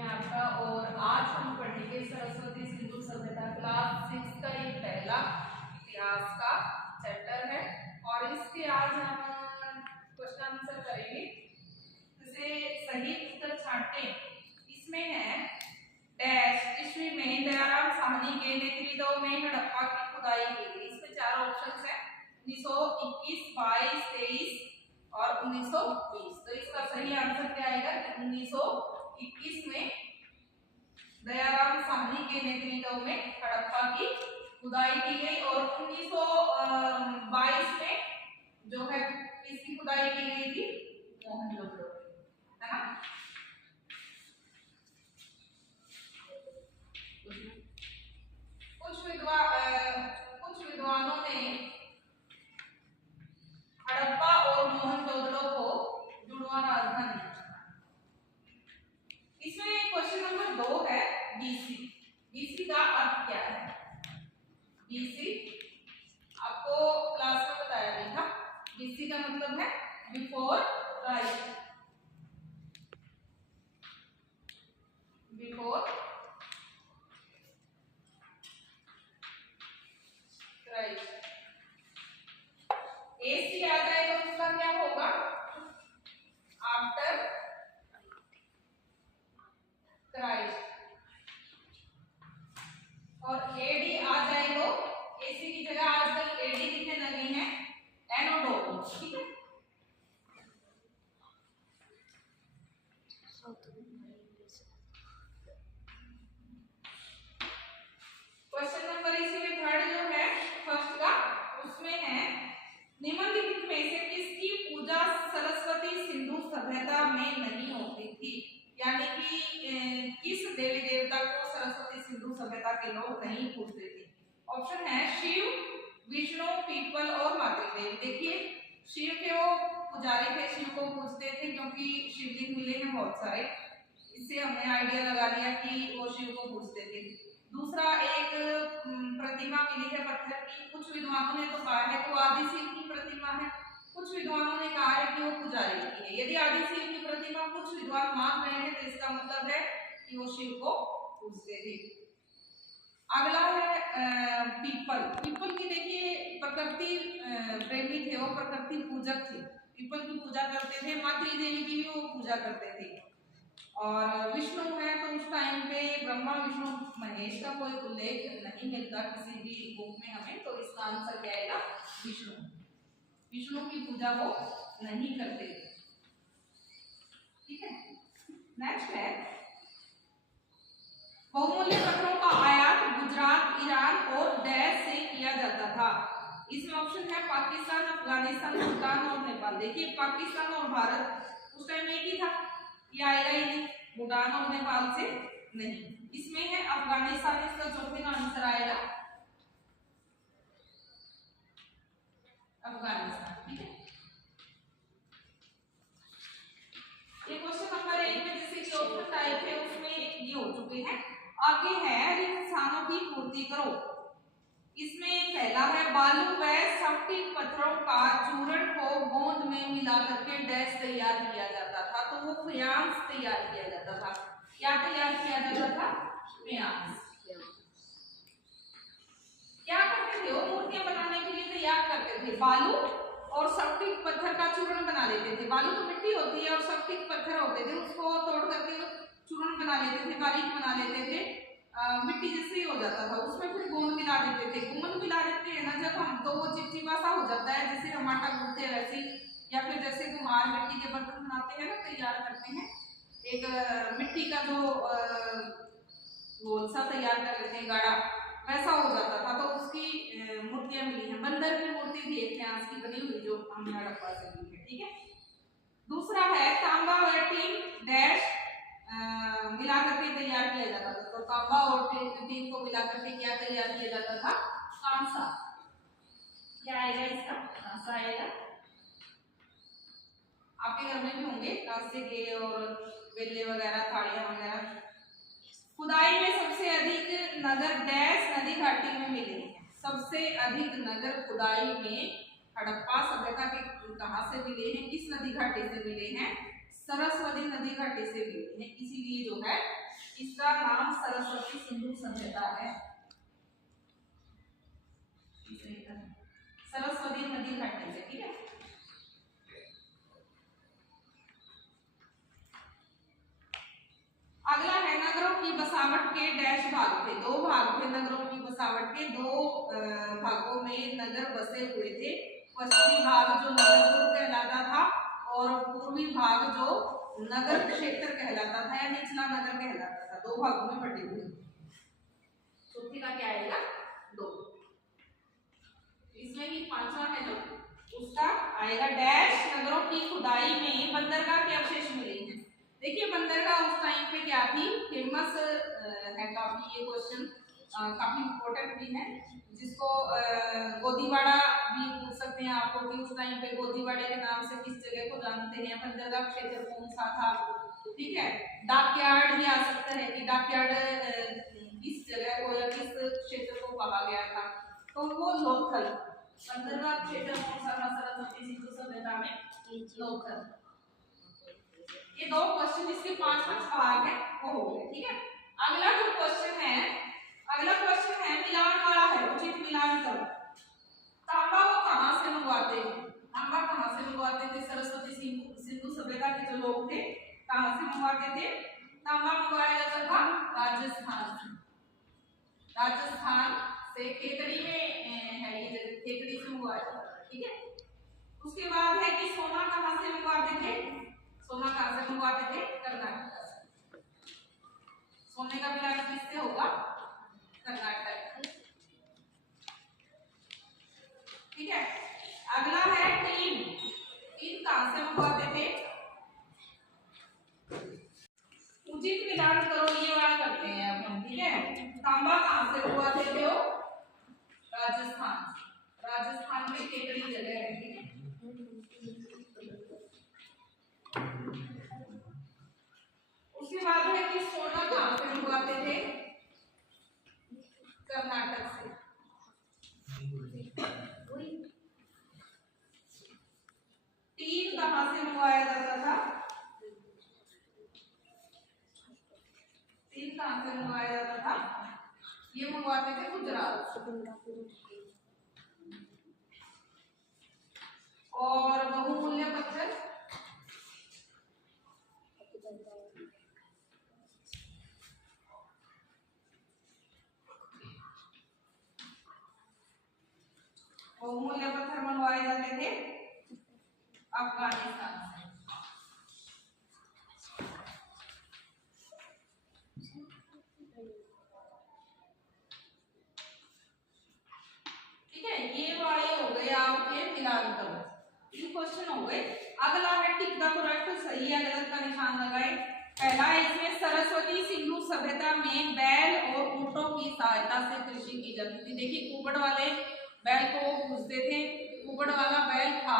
में आपका। और आज हम पढ़ेंगे सरस्वती सिंधु सभ्यता क्लास 6 का ये पहला इतिहास का चैप्टर है। और इसके आज हम क्वेश्चन आंसर करेंगे। जैसे सही उत्तर छांटे, इसमें है डैश ईस्वी में दयाराम साहनी के नेतृत्व में हड़प्पा की खुदाई की गई। इसमें चार ऑप्शंस हैं 1921, 22, 23 और 1920। तो इसका सही आंसर क्या आएगा? 1921 में दयाराम साहनी के नेतृत्व में हड़प्पा की खुदाई की गई। और 1922 में जो है किसकी खुदाई की गई थी? मोहनजोदड़ो, है ना। कुछ विद्वानों ने हड़प्पा और मोहनजोदड़ो को जुड़वा राजधानी। इसमें क्वेश्चन नंबर 2 है बीसी। बीसी का अर्थ क्या है? बीसी आपको क्लास में बताया गया था। बीसी का मतलब है before Christ. Before Christ. AC आ जाए तो उसका क्या होगा? After Christ. और एडी आ जाए तो एसी की जगह आजकल एडी लिखने लगे हैं एनोडो, ठीक है। क्वेश्चन नंबर इसी में थर्ड जो है फर्स्ट का, उसमें है निम्नलिखित में से किसकी पूजा सरस्वती सिंधु सभ्यता में नहीं होती थी? यानी कि किस देवी देवता को सरस्वती सिंधु सभ्यता के लोग नहीं पूजते थे? ऑप्शन है शिव, विष्णु, पीपल और मातृ देवी। देखिए शिव के वो पुजारी थे, शिव को पूजते थे क्योंकि शिवलिंग मिले हैं बहुत सारे। इससे हमने आइडिया लगा लिया कि वो शिव को पूजते थे। दूसरा एक प्रतिमा मिली है पत्थर की। कुछ विद्वानों ने तो कहा है कि वो आदिशिव की प्रतिमा है, कुछ विद्वानों ने कहा है कि वो पुजारी की है। यदि आदिशिव की प्रतिमा कुछ विद्वान मान रहे हैं तो इसका मतलब है कि वो शिव को पूजते थे। अगला है पीपल। पीपल की देखिए प्रकृति प्रेमी थे, वो प्रकृति पूजक थे, पीपल की पूजा करते थे। मातृ देवी की भी वो पूजा करते थे। और विष्णु है तो उस टाइम पे ब्रह्मा विष्णु महेश का कोई उल्लेख नहीं मिलता किसी भी बुक में हमें, तो इसका आंसर क्या आएगा? विष्णु। विष्णु की पूजा वो नहीं करते, ठीक है। नेक्स्ट है बहुमूल्य पत्थरों का आयात गुजरात, ईरान और देश से किया जाता था। इसमें ऑप्शन है पाकिस्तान, अफगानिस्तान, भूटान और नेपाल। देखिए पाकिस्तान और भारत उस टाइम एक ही था, ये आएगा ही नहीं। भूटान और नेपाल से नहीं। इसमें है अफगानिस्तान, इसका चौथे का आंसर आएगा अफगानिस्तान, ठीक है। ये क्वेश्चन नंबर 1 में जैसे कि ऑप्शन टाइप है उसमें ये हो चुके हैं। आगे है इंसानों की पूर्ति करो। इसमें पहला है बालू व स्फटिक पत्थरों का चूर्ण को गोंद में मिला करके डैश तैयार किया जाता था। तो वो फ्यांस तैयार किया जाता था। क्या तैयार किया जाता था? फ्यांस। क्या करते थे? वो मूर्तियां बनाने के लिए तैयार करते थे। बालू और स्फटिक पत्थर का चूर्ण बना लेते थे। बालू तो मिट्टी होती है और स्फटिक पत्थर होते थे, उसको तोड़ करके चूर्ण बना लेते थे, बारीक बना लेते थे, मिट्टी जैसे ही हो जाता था। उसमें फिर गोंद मिला देते थे। गोंद मिला देते हैं ना जब हम, तो वो चिपचिपा सा हो जाता है, जैसे हम आटा गूंथते हैं वैसे, या फिर जैसे कुम्हार मिट्टी के बर्तन बनाते हैं ना, तैयार करते हैं एक मिट्टी का जो गोल सा तैयार कर लेते हैं गाढ़ा, वैसा हो जाता था। तो उसकी मूर्तियां मिली हैं। बंदर की मूर्ति भी एक फ्यांस की बनी हुई जो हमने हड़प्पा से ली है, ठीक है। दूसरा है तांबा व टीन डैश मिला करके तैयार किया जाता था। तो तांबा और टीन को मिला करके क्या तैयार किया जाता था? कांसा। क्या आएगा इसका? कांसा आएगा। आपके घर में भी होंगे कांसे के और बेले वगैरह, थालियां वगैरह। खुदाई में सबसे अधिक नगर डैश नदी घाटी में मिले हैं। सबसे अधिक नगर खुदाई में हड़प्पा सभ्यता के कहां से मिले हैं? किस नदी घाटी से मिले हैं? सरस्वती नदी घाटी से मिले हैं। इसीलिए जो है इसका नाम सरस्वती सिंधु सभ्यता है। सरस्वती नदी घाटी से, ठीक है। अगला है नगरों की बसावट के डैश भाग थे। दो भाग थे नगरों की बसावट के, दो भागों में नगर बसे हुए थे। पश्चिमी भाग जो नगरपुर कहलाता था और पूर्वी भाग जो नगर क्षेत्र कहलाता था या निचला नगर कहलाता था। दो भागों में बटे हुए। चौथी का क्या आएगा? 2। इसमें ही पांचवा है जो उसका आएगा डैश नगरों की खुदाई में बंदरगाह के अवशेष मिले हैं। देखिए बंदरगाह उस टाइम पे क्या थी, फेमस है काफी। ये क्वेश्चन काफी इम्पोर्टेंट भी है, जिसको गोदीवाड़ा भी पूछ सकते हैं आपको कि उस टाइम पे गोदीवाड़े के नाम से किस जगह को जानते हैं, बंदरगाह क्षेत्र कौन सा था, ठीक है। डाकयार्ड भी आ सकता है कि डाकयार्ड किस जगह को या किस क्षेत्र को कहा गया था, तो वो लोथल। बंदरगाह क्षेत्र कौन सा था सरस्वती सिंधु सभ्यता में? लोथल। ये 2 क्वेश्चन, इसके 5 भाग है वो हो गए, ठीक है। अगला जो क्वेश्चन है, अगला क्वेश्चन है मिलान वाला है, उचित मिलान करो। तांबा वो कहां से मंगवाते हैं? तांबा कहां से मंगवाते थे? सरस्वती सिंधु सभ्यता के जो लोग थे कहां से मंगवाते थे? तांबा मंगवाया जाता था राजस्थान से। राजस्थान से खेतड़ी में है ये जगह, खेतड़ी से मंगवाया जाता था, ठीक है। उसके बाद है कि सोना कहां से मंगवाते थे? सोना कहां से मंगवाते थे? कर्नाटक से। सोने का मिलान किससे होगा? कर्नाटक, ठीक है। अगला है टीन। टीन कहां से मंगवाते थे? उचित मिलान करो, ये वाला करते हैं अब हम, ठीक है। तांबा कहां से मंगवाते थे? राजस्थान। राजस्थान में केकड़ी जगह है, ठीक है। उसके बाद है कि सोना कहां से मंगवाते थे? कर्नाटक से। टीन कहां से मंगवाया जाता था? टीन कहां से मंगवाया जाता था? ये मंगवाते थे गुजरात। और बहुमूल्य पत्थर बहुमूल्य पत्थर मंगवाए जाते थे अफगानिस्तान से। ठीक है, ये वाले हो गए आपके मिलान करो। ये क्वेश्चन हो गए। अगला है टिक द करेक्ट, सही या गलत का निशान लगाए। पहला है इसमें सरस्वती सिंधु सभ्यता में बैल और ऊंटों की सहायता से कृषि की जाती थी। देखिए कुबड़ वाले बैल को पूछते थे, कुबड़ वाला बैल था,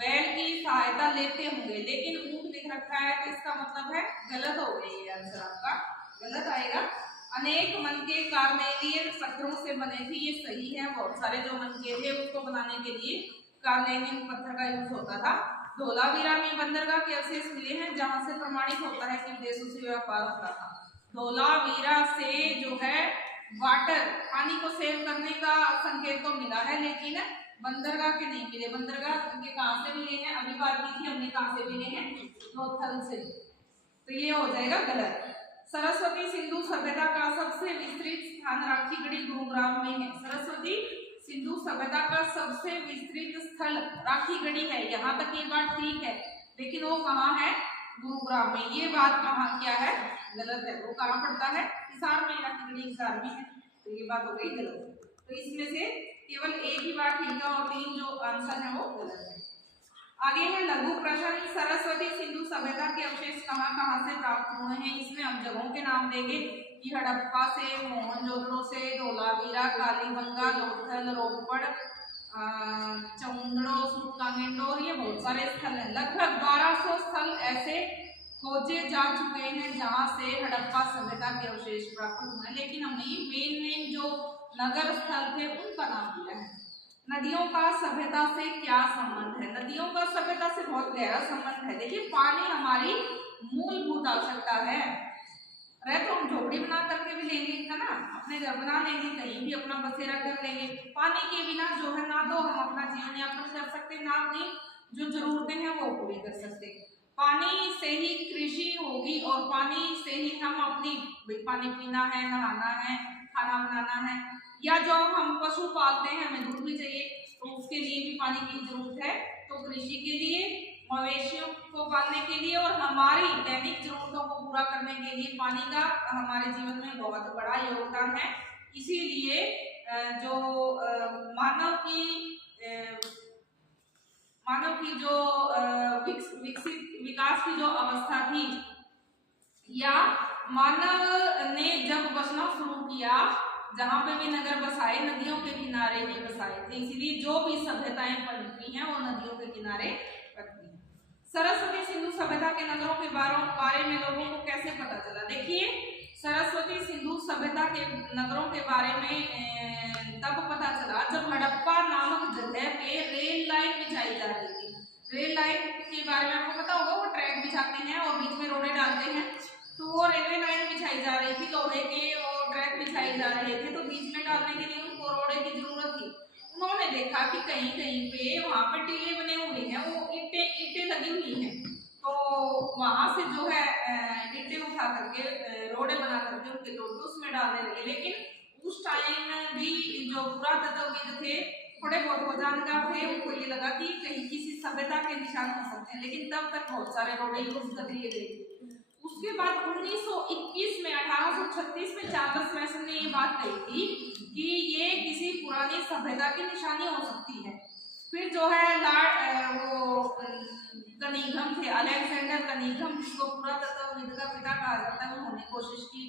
बैल की सहायता लेते होंगे, लेकिन ऊंट दिख रखा है तो इसका मतलब है गलत हो गई। ये आंसर आपका गलत आएगा। अनेक मनके कार्नेलियन पत्थरों से बने थे, ये सही है। बहुत सारे जो मनके थे उसको बनाने के लिए कार्नेलियन पत्थर का यूज होता था। धोलावीरा में बंदरगाह के अवशेष मिले हैं, जहां से प्रमाणित होता है कि विदेशों से व्यापार होता था। धोलावीरा से जो है वाटर, पानी को सेव करने का संकेत तो मिला है, लेकिन बंदरगाह के नहीं मिले। बंदरगाह के कहां से मिले हैं? अभी बात की थी हमने, कहां से मिले हैं? लोथल से। तो ये हो जाएगा गलत। सरस्वती सिंधु सभ्यता का सबसे विस्तृत स्थान राखीगढ़ी गुरुग्राम में है। सरस्वती सिंधु सभ्यता का सबसे विस्तृत स्थल राखीगढ़ी है। यहाँ तक ये बात ठीक है, लेकिन वो कहाँ है? गुरुग्राम में। ये बात कहाँ क्या है? गलत है। वो कहाँ पड़ता है? हिसार में। राखीगढ़ी हिसार में है, तो ये बात हो गई गलत। तो इसमें से केवल एक ही बात ठीक है और 3 जो आंसर है वो गलत है। आगे है लघु प्रश्न। सरस्वती सिंधु सभ्यता के अवशेष कहाँ कहाँ से प्राप्त हुए हैं? इसमें हम जगहों के नाम देंगे कि हड़प्पा से, मोहनजोदड़ो से, धोलावीरा, कालीबंगा, लोथल, रोपड़, चौंदड़ो, सूतकांगेंडो, और ये बहुत सारे स्थल हैं। लगभग 1200 स्थल ऐसे खोजे जा चुके हैं जहाँ से हड़प्पा सभ्यता के अवशेष प्राप्त हुए हैं, लेकिन हमने ये मेन जो नगर स्थल थे उनका नाम दिया है। नदियों का सभ्यता से क्या संबंध है? नदियों का सभ्यता से बहुत गहरा संबंध है। देखिए पानी हमारी मूलभूत आवश्यकता है। रहे तो हम झोपड़ी बना करके भी लेंगे, है ना, अपने घर बना लेंगे, कहीं भी अपना बसेरा कर लेंगे। पानी के बिना जो है ना तो हम अपना जीवन यापन कर सकते, ना अपनी जो जरूरतें हैं वो पूरी कर सकते। पानी से ही कृषि होगी और पानी से ही हम अपनी, पानी पीना है, नहाना है, खाना बनाना है, या जो हम पशु पालते हैं हमें दूध भी चाहिए तो उसके लिए भी पानी की जरूरत है। तो कृषि के लिए, मवेशियों को पालने के लिए और हमारी दैनिक जरूरतों को पूरा करने के लिए पानी का हमारे जीवन में बहुत बड़ा योगदान है। इसीलिए जो मानव की जो विकसित विकास की जो अवस्था थी, या मानव ने जब बसना शुरू किया, जहां पे भी नगर बसाए नदियों के किनारे ही बसाए थे, इसीलिए जो भी सभ्यताएं पनपी हैं वो नदियों के किनारे पनपी हैं। सरस्वती सिंधु सभ्यता के नगरों के बारे में लोगों को कैसे पता चला? देखिए, सरस्वती सिंधु सभ्यता के नगरों के बारे में तब पता चला जब हड़प्पा नामक जगह पे रेल लाइन बिछाई जा रही थी। रेल लाइन के बारे में आपको पता होगा, वो ट्रैक बिछाते हैं और बीच में रोडे डालते हैं, तो वो रेलवे लाइन बिछाई जा रही थी, लोहे के वो ट्रैक बिछाए जा रहे थे, तो बीच में डालने के लिए उनको रोडे की जरूरत थी। उन्होंने देखा कि कहीं कहीं पे वहां पे टीले बने हुए हैं, वो ईंटें लगी हुई हैं, तो वहां से जो है ईंटें उठा करके रोडे बना करके उनके तोड़ के उसमें डालने लगे। लेकिन उस टाइम भी जो पुरातत्वविद थे, थोड़े बहुत जानकार थे, उनको ये लगा कि कहीं किसी सभ्यता के निशान हो सकते हैं, लेकिन तब तक बहुत सारे रोडे यूज कर लिए गए। उसके बाद 1921 में 1836 में चार्ल्स मैसन ने ये बात कही थी कि ये किसी पुरानी सभ्यता की निशानी हो सकती है। फिर जो है कनिंघम थे, अलेक्जेंडर कनिंघम, जिसको पुरातत्वविद का पिता कहा जाता है, उन्होंने कोशिश की,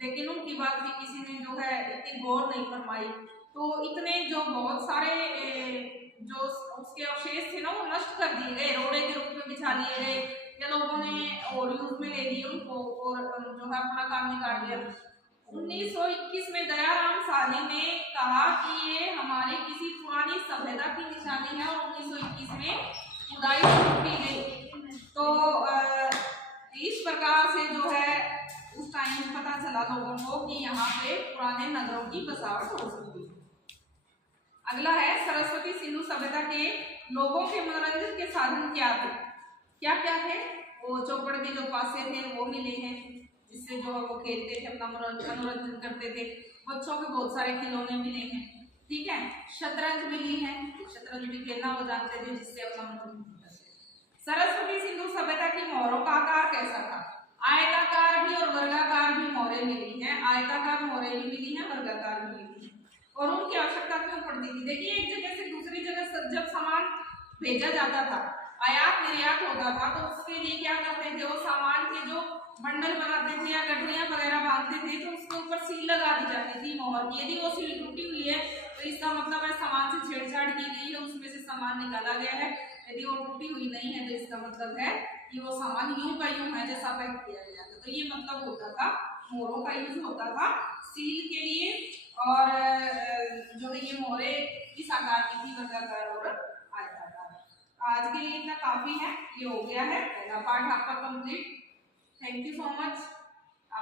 लेकिन उनकी बात भी किसी ने जो है इतनी गौर नहीं फरमाई। तो इतने जो बहुत सारे जो उसके अवशेष थे ना वो नष्ट कर दिए गए, रोड़े के रूप में बिछा लिए गए, या लोगों ने और यूज में ले लिए उनको और जो है अपना काम निकाल लिया। 1921 में दयाराम साहनी ने कहा कि ये हमारे किसी पुरानी सभ्यता की निशानी है, और 1921 में खुदाई शुरू की गई। तो इस प्रकार से जो है उस टाइम पता चला लोगों को कि यहाँ पे पुराने नगरों की बसावट हो सकती है। अगला है सरस्वती सिंधु सभ्यता के लोगों के मनोरंजन के साधन क्या थे? क्या क्या है? वो चौपड़ के जो पासे थे वो मिले हैं, जिससे जो वो खेलते थे, अपना मनोरंजन करते थे। बच्चों के बहुत सारे खिलौने मिले हैं, ठीक है। शतरंज मिली है, शतरंज भी खेलना वो जानते थे, जिससे अपना मनोरंजन करते थे। सरस्वती सिंधु सभ्यता की मोहरों का आकार कैसा था? आयताकार भी और वर्गाकार भी मोहरें मिली हैं, आयताकार मोहरें भी मिली हैं, वर्गाकार भी मिली हैं। और उनकी आवश्यकता क्यों पड़ती थी? देखिए, एक जगह से दूसरी जगह जब सामान भेजा जाता था, आयात निर्यात होता था, तो उसके लिए क्या करते थे, वो सामान के जो बंडल बनाते थे या गठरियां वगैरह बांधते थे, तो उसके ऊपर सील लगा दी जाती थी मोहर की। यदि वो सील टूटी हुई है तो इसका मतलब है सामान से छेड़छाड़ की गई है, उसमें से सामान निकाला गया है। यदि वो टूटी हुई नहीं है तो इसका मतलब है कि वो सामान यूं का यूं है जैसा पैक किया गया था। तो ये मतलब होता था, मोहरों का यूज होता था सील के लिए। और जो है ये मोहरे किस आकार की थी? वर्गाकार और आयताकार। आज के लिए इतना काफी है, ये हो गया है पहला पार्ट आपका complete. Thank you so much.